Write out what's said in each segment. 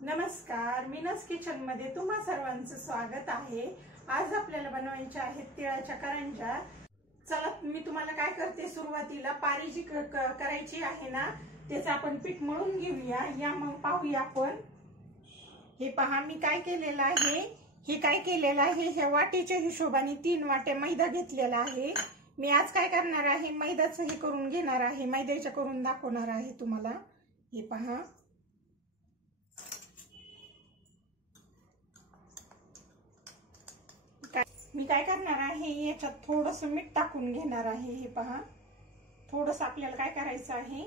नमस्कार, मीनस किचन मध्ये तुम्हा सर्वांचं स्वागत आहे। आज आपल्याला बनवायचे आहेत तिळाच्या करंज्या। चला मी तुम्हाला काय करते, सुरुवातीला पारी जी करायची आहे ना त्याचं आपण पीठ मळून घेऊया। या मग पाहूया आपण। हे पहा मी काय केलेलं आहे, ह्या वाटीच्या हिशोबाने 3 वाट्या मैदा घेतलेला आहे। मी आज काय करणार आहे, मैद्याचं हे करून घेणार आहे, मैद्याच्या करून दाखवणार आहे तुम्हाला। हे पहा मी काय करणार आहे, याच्यात थोडंसं मीठ टाकून घेणार आहे। हे पहा थोडंसं आपल्याला काय करायचं आहे,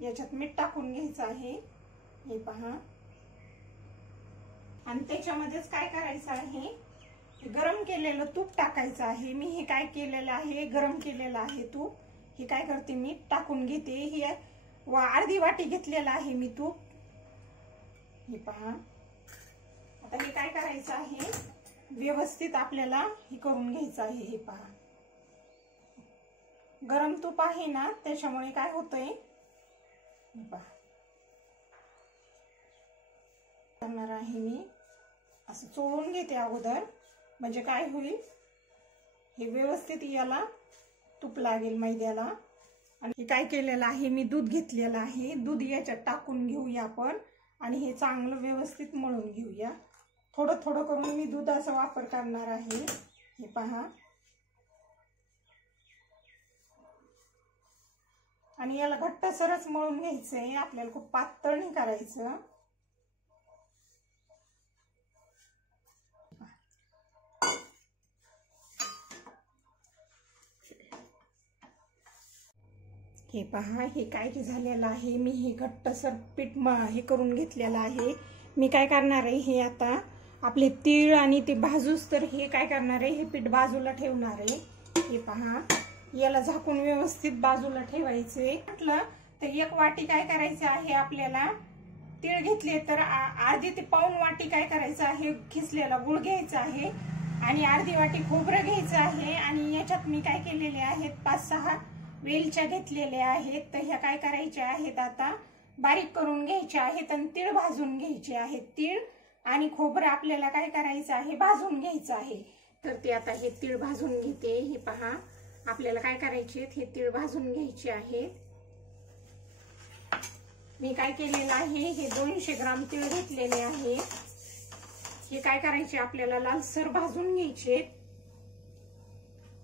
याच्यात मीठ टाकून घ्यायचं आहे। हे पहा आणि त्याच्यामध्येच काय करायचं आहे, गरम केलेलं तूप टाकायचं आहे। मी हे काय केलेलं आहे, गरम केलेलं आहे तूप। हे काय करते मी टाकून घेते। हे अर्धी वाटी घेतलेलं आहे मी तूप। हे पहा आता हे काय करायचं आहे, व्यवस्थित आपल्याला हे करून घ्यायचं आहे। हे पहा गरम तूप आहे ना त्याच्यामुळे काय होतंय, पहा करणार आहे मी असं चोळून घेते अगोदर, म्हणजे काय होईल, हे व्यवस्थित याला तूप लागेल मैद्याला। आणि हे काय केलेलं आहे, मी दूध घेतलेलं आहे, दूध याच्यात टाकून घेऊया आपण आणि हे चांगलं व्यवस्थित मळून घेऊया। थोडं थोडं करून मी दुधाचा वापर करणार आहे। हे पहा आणि याला घट्टसरच मळून घ्यायचंय, आपल्याला खूप पातळ नाही करायचं। हे पहा हे काय झालेलं आहे, मी हे घट्टसर पीठ हे करून घेतलेलं आहे। मी काय करणार आहे, हे आता आपले तीळ आणि ते भाजूस तर हे काय करणार आहे, हे पीठ बाजूला ठेवणार आहे। हे पहा याला झाकून व्यवस्थित बाजूला ठेवायचे। म्हटलं तर 1 वाटी काय करायचं आहे, आपल्याला तीळ घेतले तर अर्धी ते पाऊण वाटी काय करायचं आहे, खिसलेला गुळ घ्यायचा आहे आणि अर्धी वाटी खोबरं घ्यायचं आहे। आणि याच्यात मी काय केलेले आहेत, 5-6 वेलच्या घेतलेल्या आहेत। तर ह्या काय करायच्या आहेत, आता बारीक करून घ्यायच्या आहेत आणि तीळ भाजून घ्यायचे आहेत। तीळ आणि खोबरं आपल्याला काय करायचं आहे, भाजून घ्यायचं आहे। तर ते आता हे तीळ भाजून घेते। हे पहा आपल्याला काय करायचे, हे तीळ भाजून घ्यायचे आहेत। मी काय केलेलं आहे, हे 200 ग्राम तीळ घेतलेले आहे। हे काय करायचे, आपल्याला लालसर भाजून घ्यायचे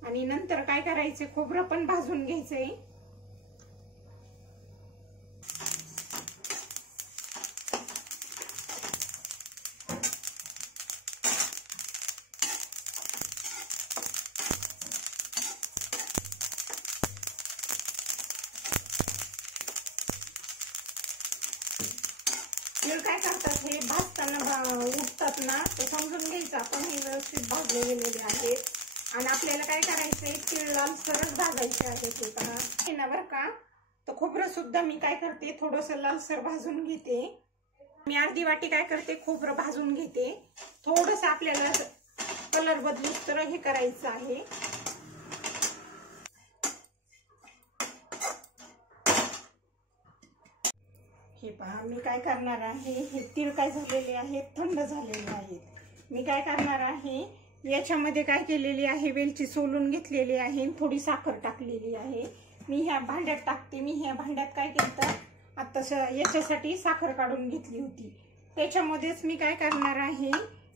आणि नंतर काय करायचे, खोबरं पण भाजून घ्यायचंय। तीळ काय करतात, हे भाजताना उठतात ना, ते समजून घ्यायचं आपण हे व्यवस्थित भाजले गेलेले आहेत। आणि आपल्याला काय करायचंय, तीळ लालसरच भाजायचे आहे। ते पहा हे ना बरं का। तर खोबरं सुद्धा मी काय करते, थोडंसं लालसर भाजून घेते। मी अर्धी वाटी काय करते, खोबरं भाजून घेते। थोडंसं आपल्याला कलर बदलूस तर हे करायचं आहे। हे पहा मी काय करणार आहे, हे तीळ काय झालेले आहेत, थंड झालेले आहेत। मी काय करणार आहे, याच्यामध्ये काय केलेली आहे, वेलची सोलून घेतलेली आहे, थोडी साखर टाकलेली आहे। मी ह्या भांड्यात टाकते। मी ह्या भांड्यात काय केलं, आता याच्यासाठी साखर काढून घेतली होती। त्याच्यामध्येच मी काय करणार आहे,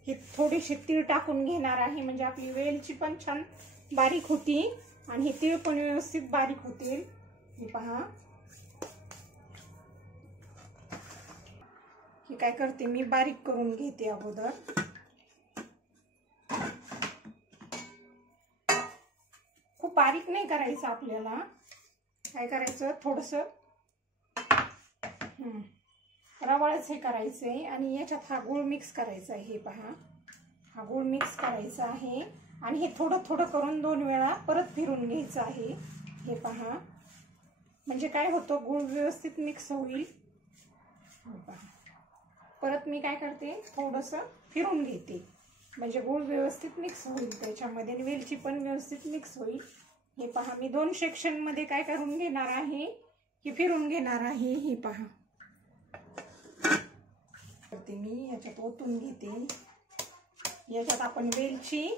हे थोडीशी तीळ टाकून घेणार आहे, म्हणजे आपली वेलची पण छान बारीक होती आणि हे तीळ पण व्यवस्थित बारीक होतील। हे पहा हे काय करते, मी बारीक करून घेते अगोदर। खूप बारीक नाही करायचं आपल्याला, काय करायचं थोडंसं रवाळच हे करायचंय। आणि याच्यात हा गूळ मिक्स करायचा आहे। हे पहा हा गूळ मिक्स करायचा आहे आणि हे थोडं थोडं करून 2 वेळा परत फिरून घ्यायचं आहे। हे पहा म्हणजे काय होतं, गूळ व्यवस्थित मिक्स होईल। हे पहा परत मी काय करते, थोडंसं फिरून घेते, म्हणजे गूळ व्यवस्थित मिक्स होईल त्याच्यामध्ये आणि वेलची पण व्यवस्थित मिक्स होईल। हे पहा मी 2 सेक्शन मध्ये काय करून घेणार आहे, की फिरून घेणार आहे। हे पहा करते मी मी याच्यात ओतून घेते. याच्यात आपण वेलची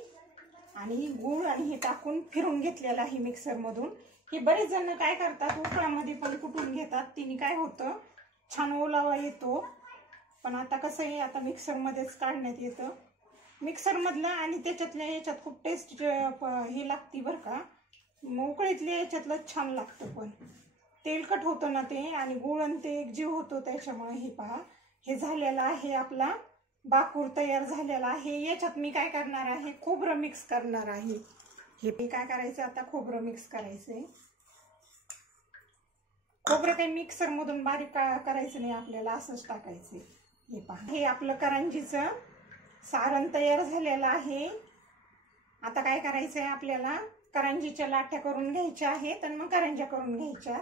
आणि गूळ आणि हे टाकून फिरून घेतलेलं आहे मिक्सर मधून. हे बरेच जण काय करतात उकळामध्ये पण कुटून घेतात, तिने काय होतं छान ओलावा येतो. पण आता कसं आहे, आता मिक्सर मध्येच काढण्यात येतं मिक्सर मधलं. आणि त्याच्यातल्या याच्यात खूप टेस्ट हे लागते बरं का. उकळीतल्या याच्यातलं छान लागतं, पण तेलकट होतं ना ते, आणि गुळ आणि ते एकजीव होतो त्याच्यामुळे. हे पहा, हे झालेलं आहे, आपला बाकूर तयार झालेला आहे. याच्यात मी काय करणार आहे, खोबरं मिक्स करणार आहे. हे काय करायचं आता, खोबरं मिक्स करायचंय. खोबरं काही मिक्सर मधून बारीक करायचं नाही आपल्याला, असंच टाकायचंय. हे पहा, हे आपलं करंजीचं सारण तयार झालेलं आहे. आता काय करायचंय आपल्याला, करंजीच्या लाट्या करून घ्यायच्या आहेत आणि मग करंज्या करून घ्यायच्या.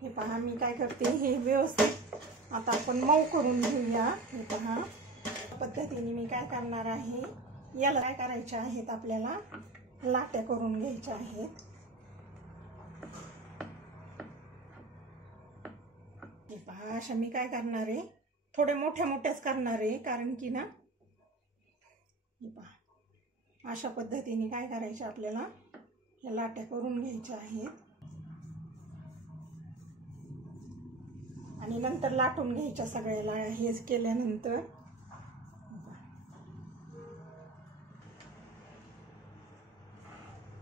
हे पहा, मी काय करते, हे व्यवस्थित आता आपण मऊ करून घेऊया. हे पहा, पद्धतीने मी काय करणार आहे, याला काय करायच्या आहेत, आपल्याला लाट्या करून घ्यायच्या आहेत. हे पहा, अशा मी काय करणार आहे, थोडे मोठ्या मोठ्याच करणार आहे, कारण की ना, हे पहा अशा पद्धतीने काय करायचं आपल्याला, या लाट्या करून घ्यायच्या आहेत. आणि नंतर लाटून घ्यायच्या सगळ्याला. हेच केल्यानंतर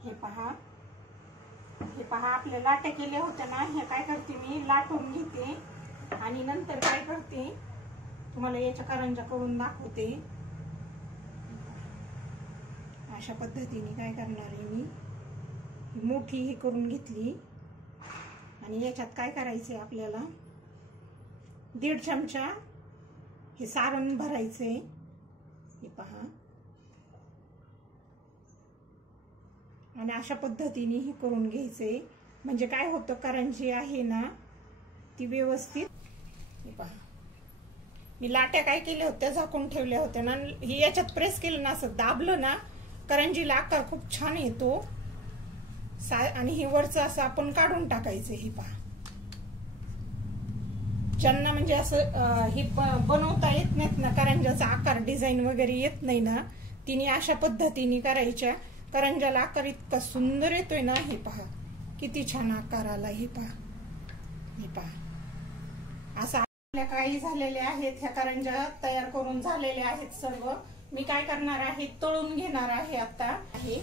हे पहा, आपल्या लाट्या केल्या होत्या ना, हे काय करते मी, लाटून घेते आणि नंतर काय करते, तुम्हाला याच्या करंज्या करून दाखवते. अशा पद्धतीने काय करणार आहे मी, मोठी ही करून घेतली. आणि याच्यात काय करायचंय आपल्याला, 1.5 चमचा हे सारण भरायचंय. हे पहा, आणि अशा पद्धतीने हे करून घ्यायचंय. म्हणजे काय होतं, करंजी आहे ना ती व्यवस्थित. हे पहा, मी लाट्या काय केल्या होत्या, झाकून ठेवल्या होत्या ना, ही याच्यात प्रेस केलं ना, असं दाबलं ना, करंजीला आकार खूप छान येतो. आणि हे वरचं असं आपण काढून टाकायचं. हे पहा, ज्यांना म्हणजे असं हे बनवता येत नाहीत ना, करंजाचा आकार डिझाईन वगैरे येत नाही ना, तिने अशा पद्धतीने करायच्या. करंजाला आकार इतका सुंदर येतोय ना. हे पहा, किती छान आकार आला. हे पहा, हे पहा, असं आपल्या काही झालेल्या आहेत, ह्या करंजा तयार करून झालेल्या आहेत सर्व. मी काय करणार आहे, तळून घेणार आहे आता. हे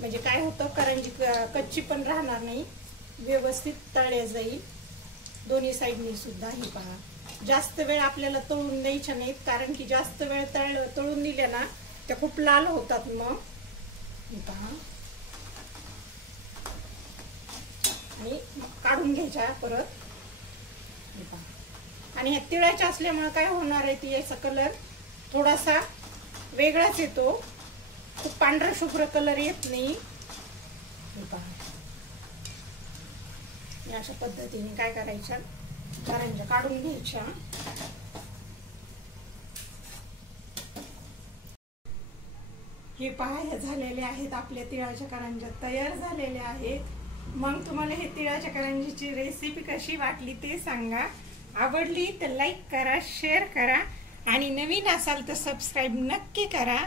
म्हणजे काय होतं, करंजी कच्ची पण राहणार नाही, व्यवस्थित तळल्या जाईल दोन्ही साईडनी सुद्धा. हे पहा, जास्त वेळ आपल्याला तळून द्यायच्या नाहीत, कारण की जास्त वेळ तळून दिल्या ना त्या खूप लाल होतात मग. हे पहा, आणि काढून घ्यायच्या परत. हे पहा, आणि ह्या तिळाच्या असल्यामुळे काय होणार आहे, ती याचा कलर थोडासा वेगळाच येतो, खूप पांढरा शुभ्र कलर येत नाही. हे पहा, अशा पद्धतीने काय करायच्या, करंज्या काढून घ्यायच्या. हे पहा, हे झालेले आहेत आपल्या तिळाच्या करंज्या तयार झालेल्या आहेत. मग तुम्हाला हे तिळाच्या करंजीची रेसिपी कशी वाटली ते सांगा. आवडली तर लाईक करा, शेअर करा, आणि नवीन असाल तर सबस्क्राईब नक्की करा.